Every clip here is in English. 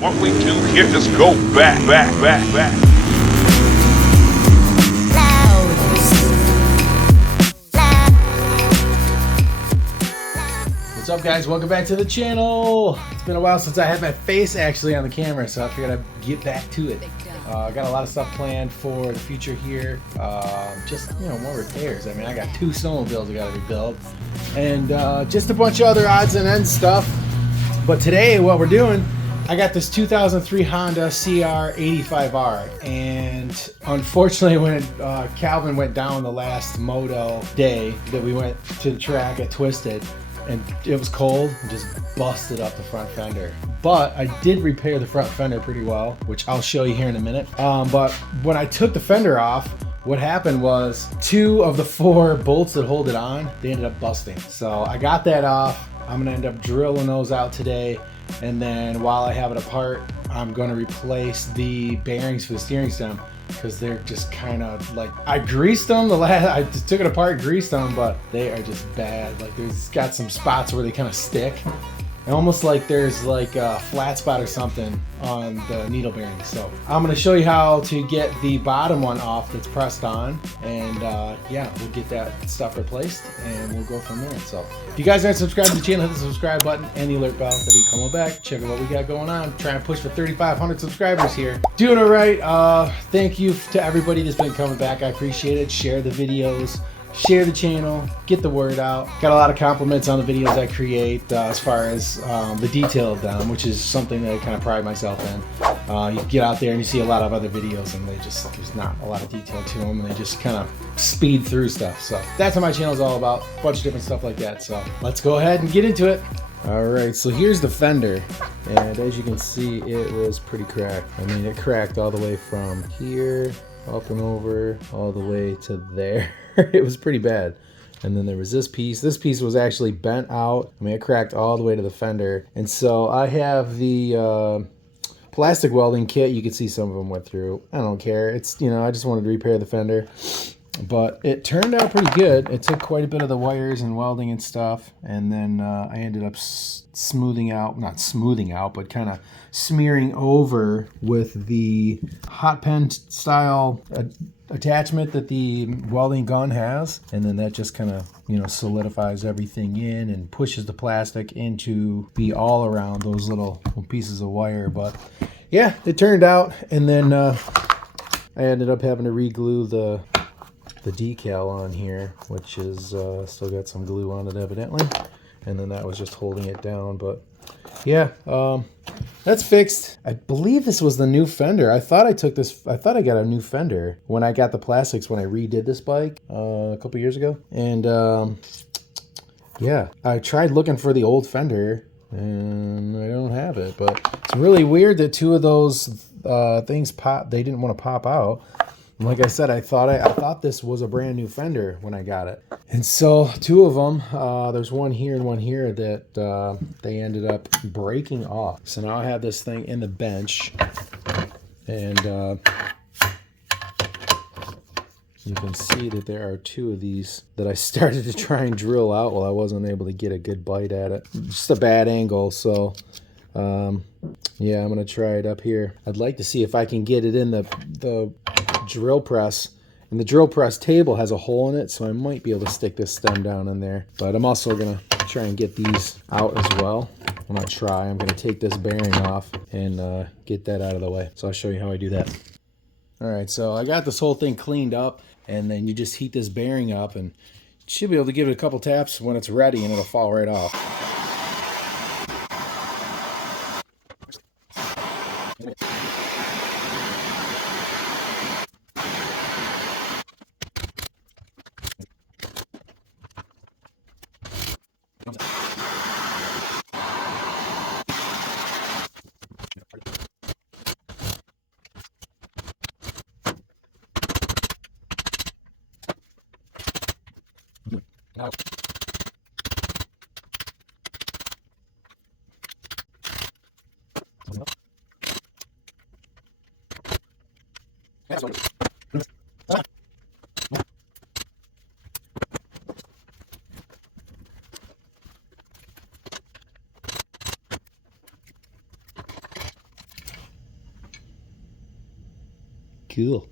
What we do here is go back. What's up, guys? Welcome back to the channel. It's been a while since I had my face actually on the camera, so I figured I'd get back to it. I got a lot of stuff planned for the future here. Just, more repairs. I mean, I got 2 snowmobiles I got to rebuild, and just a bunch of other odds and ends stuff. But today, what we're doing, I got this 2003 Honda CR85r, and unfortunately when Calvin went down the last moto day that we went to the track at Twisted, and it was cold, and just busted up the front fender. But I did repair the front fender pretty well, which I'll show you here in a minute. But when I took the fender off, what happened was 2 of the 4 bolts that hold it on, they ended up busting. So I got that off. I'm gonna end up drilling those out today. And then while I have it apart, I'm gonna replace the bearings for the steering stem, because they're just kind of like, I greased them I just took it apart, greased them, but they are just bad. Like, there's got some spots where they kind of stick, and almost like there's like a flat spot or something on the needle bearing. So I'm going to show you how to get the bottom one off that's pressed on, and yeah, we'll get that stuff replaced and we'll go from there. So if you guys aren't subscribed to the channel, hit the subscribe button and the alert bell. That we come back, check out what we got going on. Trying to push for 3,500 subscribers here. Doing it right. Thank you to everybody that's been coming back. I appreciate it. Share the videos, share the channel, get the word out. Got a lot of compliments on the videos I create as far as the detail of them, which is something that I kind of pride myself in. You get out there and you see a lot of other videos and there's not a lot of detail to them, and they just kind of speed through stuff. So that's what my channel is all about, a bunch of different stuff like that. So let's go ahead and get into it. Alright, so here's the fender, and as you can see, it was pretty cracked. I mean, it cracked all the way from here up and over all the way to there. It was pretty bad. And then there was this piece. This piece was actually bent out. I mean, it cracked all the way to the fender. And so I have the plastic welding kit. You can see some of them went through. I don't care. It's, I just wanted to repair the fender. But it turned out pretty good. It took quite a bit of the wires and welding and stuff. And then I ended up smoothing out, not smoothing out, but kind of smearing over with the hot pen style attachment that the welding gun has. And then that just kind of, solidifies everything in and pushes the plastic into be all around those little pieces of wire. But yeah, it turned out. And then I ended up having to re-glue the decal on here, which is still got some glue on it evidently, and then that was just holding it down. But yeah, that's fixed. I believe this was the new fender. I thought I got a new fender when I got the plastics when I redid this bike a couple years ago. And yeah, I tried looking for the old fender and I don't have it. But it's really weird that 2 of those things they didn't want to pop out. Like I said, I thought this was a brand new fender when I got it. And so 2 of them, there's one here and one here that they ended up breaking off. So now I have this thing in the bench, and you can see that there are 2 of these that I started to try and drill out while I wasn't able to get a good bite at it. Just a bad angle, so yeah, I'm gonna try it up here. I'd like to see if I can get it in the drill press, and the drill press table has a hole in it, so I might be able to stick this stem down in there. But I'm also gonna try and get these out as well. I'm gonna take this bearing off and get that out of the way. So I'll show you how I do that. All right, so I got this whole thing cleaned up, and then you just heat this bearing up, and you should be able to give it a couple taps when it's ready, and it'll fall right off. Cool.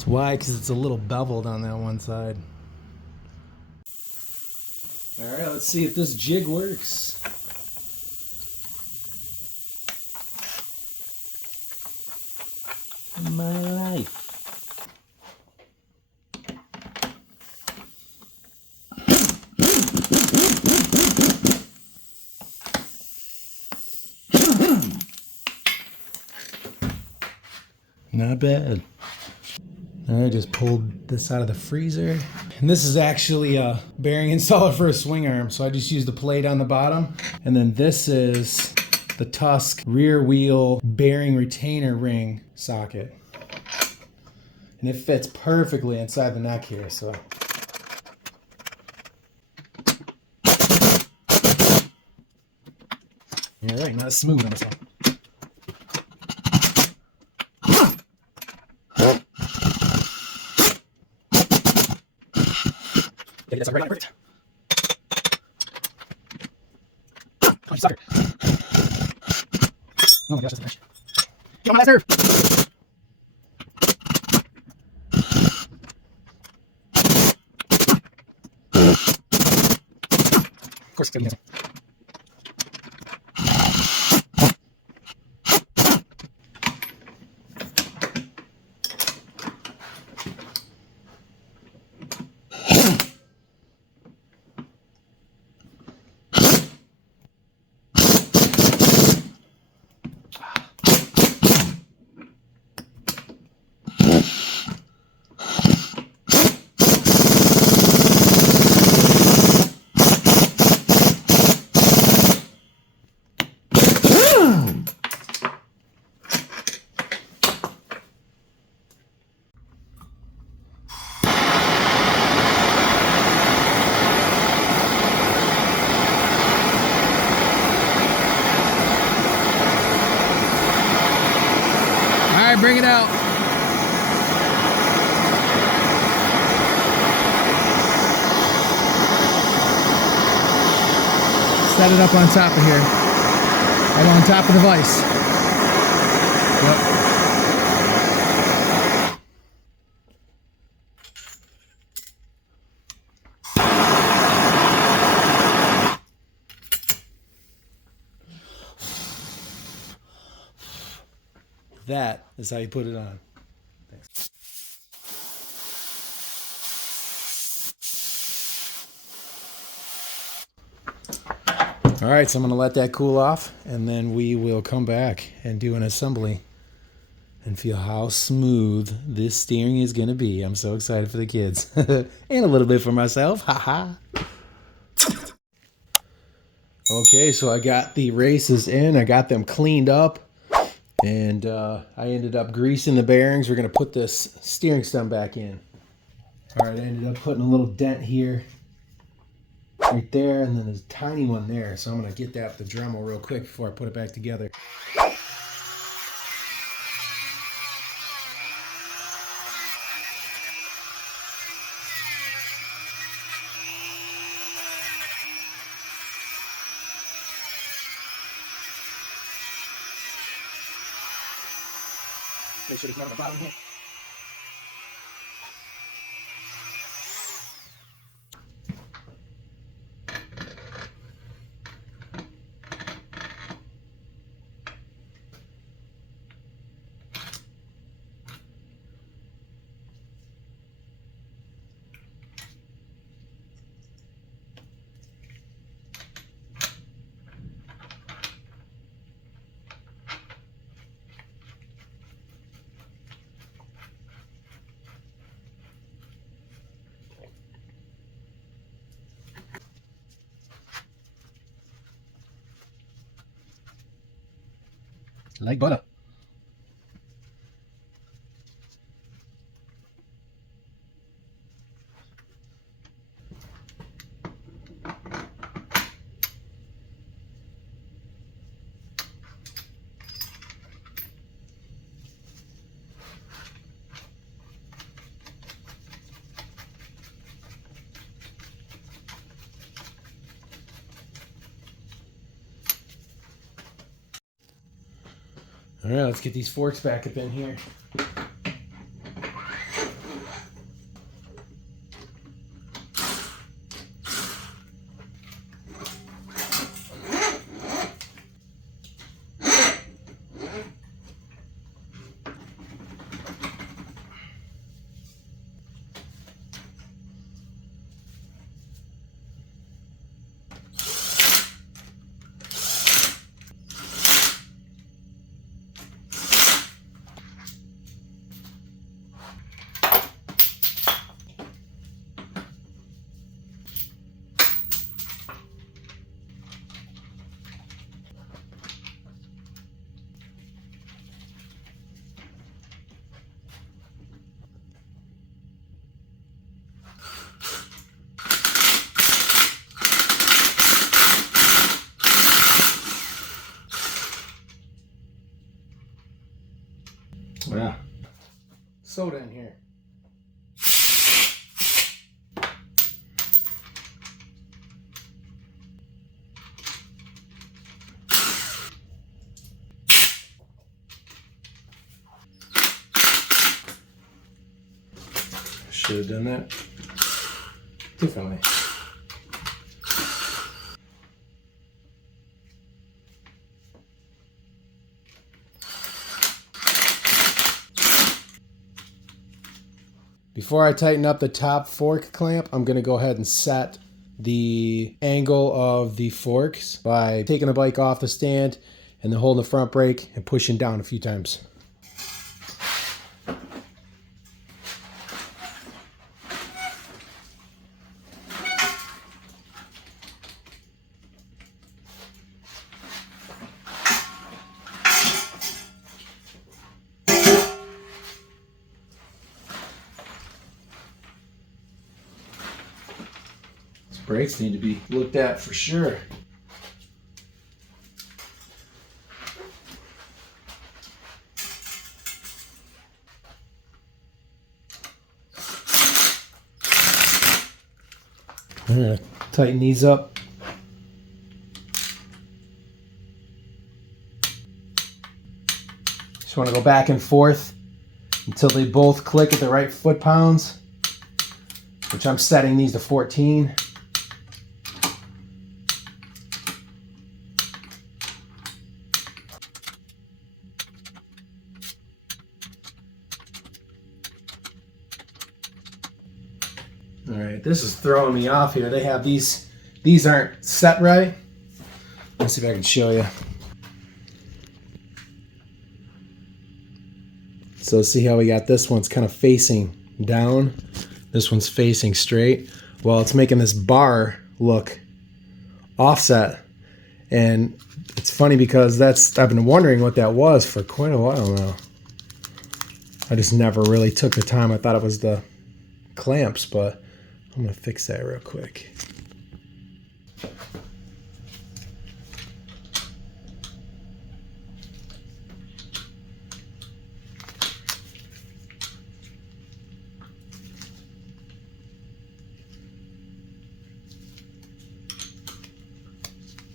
It's why, because it's a little beveled on that one side. All right, let's see if this jig works. My life. Not bad. I just pulled this out of the freezer. And this is actually a bearing installer for a swing arm. So I just used the plate on the bottom. And then this is the Tusk rear wheel bearing retainer ring socket. And it fits perfectly inside the neck here, so. All right, now it's smooth on this one. Yeah, that's right, perfect. Come on, you sucker. Oh my gosh, that's nice. Come on, last nerve. Of course, it's gonna be missing. All right, bring it out. Set it up on top of here. Right on top of the vise. Yep. That is how you put it on. Thanks. All right, so I'm going to let that cool off, and then we will come back and do an assembly and feel how smooth this steering is going to be. I'm so excited for the kids and a little bit for myself. Haha. Okay, so I got the races in. I got them cleaned up. And I ended up greasing the bearings. We're going to put this steering stem back in. All right, I ended up putting a little dent here, right there, and then there's a tiny one there. So I'm going to get that with the Dremel real quick before I put it back together. Make sure there's none on the bottom here. Like butter. All right, let's get these forks back up in here. Should have done that differently. Before I tighten up the top fork clamp, I'm going to go ahead and set the angle of the forks by taking the bike off the stand and then holding the front brake and pushing down a few times. Brakes need to be looked at for sure. I'm gonna tighten these up. Just want to go back and forth until they both click at the right foot-pounds, which I'm setting these to 14. All right, this is throwing me off here. They have these aren't set right. Let's see if I can show you. So see how we got this one's kind of facing down. This one's facing straight. Well, it's making this bar look offset. And it's funny because I've been wondering what that was for quite a while now. I just never really took the time. I thought it was the clamps, but I'm gonna fix that real quick.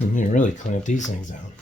Let me really clamp these things down.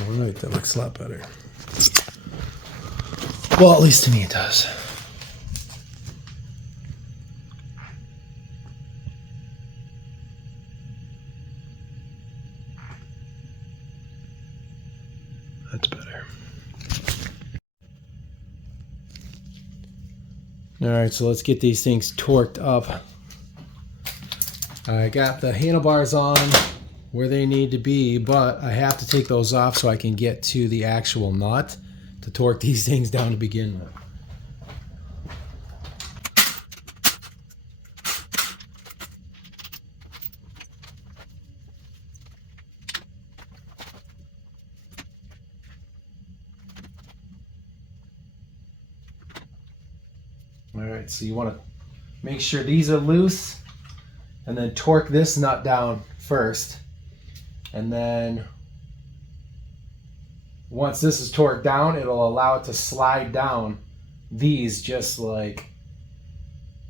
Alright, that looks a lot better. Well, at least to me it does. That's better. Alright, so let's get these things torqued up. I got the handlebars on where they need to be, but I have to take those off so I can get to the actual nut to torque these things down to begin with. Alright, so you want to make sure these are loose and then torque this nut down first. And then once this is torqued down, it'll allow it to slide down these just like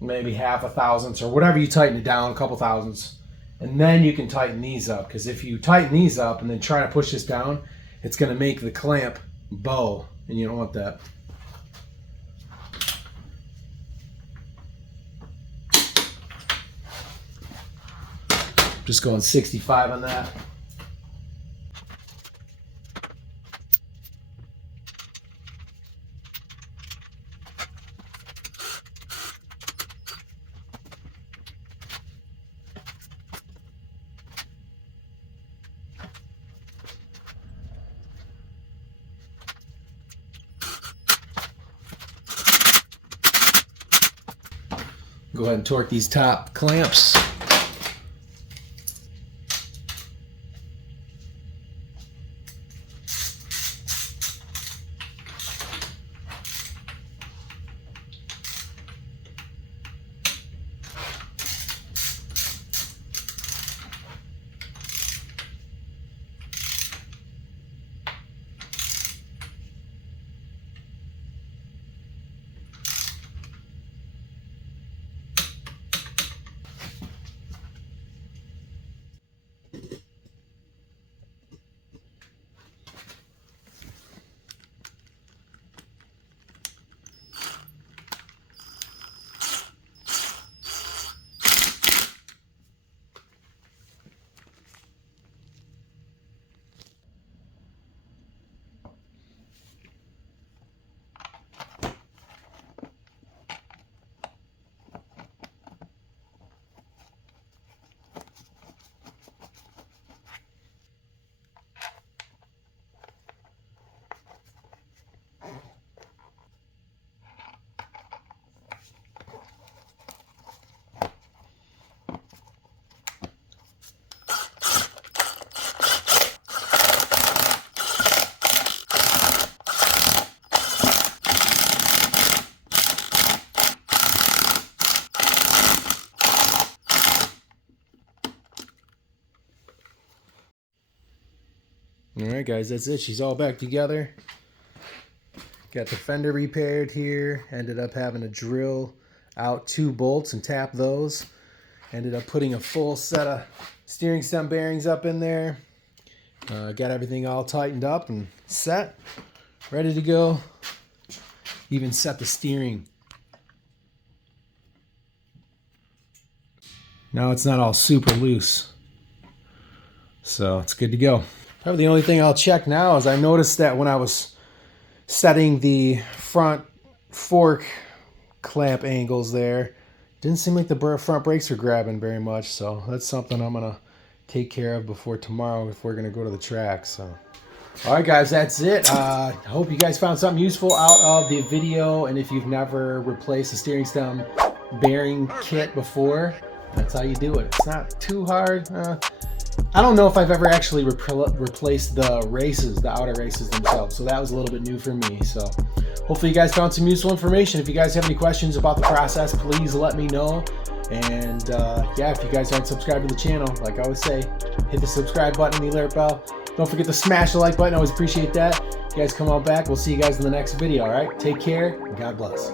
maybe half a thousandths or whatever you tighten it down, a couple thousandths. And then you can tighten these up, because if you tighten these up and then try to push this down, it's going to make the clamp bow, and you don't want that. Just going 65 on that. Go ahead and torque these top clamps. Alright guys, that's it. She's all back together. Got the fender repaired here. Ended up having to drill out 2 bolts and tap those. Ended up putting a full set of steering stem bearings up in there. Got everything all tightened up and set. Ready to go. Even set the steering. Now it's not all super loose. So it's good to go. Probably the only thing I'll check now is I noticed that when I was setting the front fork clamp angles there, didn't seem like the front brakes were grabbing very much. So that's something I'm going to take care of before tomorrow if we're going to go to the track. So, all right, guys, that's it. I hope you guys found something useful out of the video. And if you've never replaced a steering stem bearing kit before, that's how you do it. It's not too hard. I don't know if I've ever actually replaced the races, the outer races themselves. So that was a little bit new for me. So hopefully you guys found some useful information. If you guys have any questions about the process, please let me know. And yeah, if you guys aren't subscribed to the channel, like I always say, hit the subscribe button and the alert bell. Don't forget to smash the like button. I always appreciate that. You guys come on back. We'll see you guys in the next video. All right. Take care. And God bless.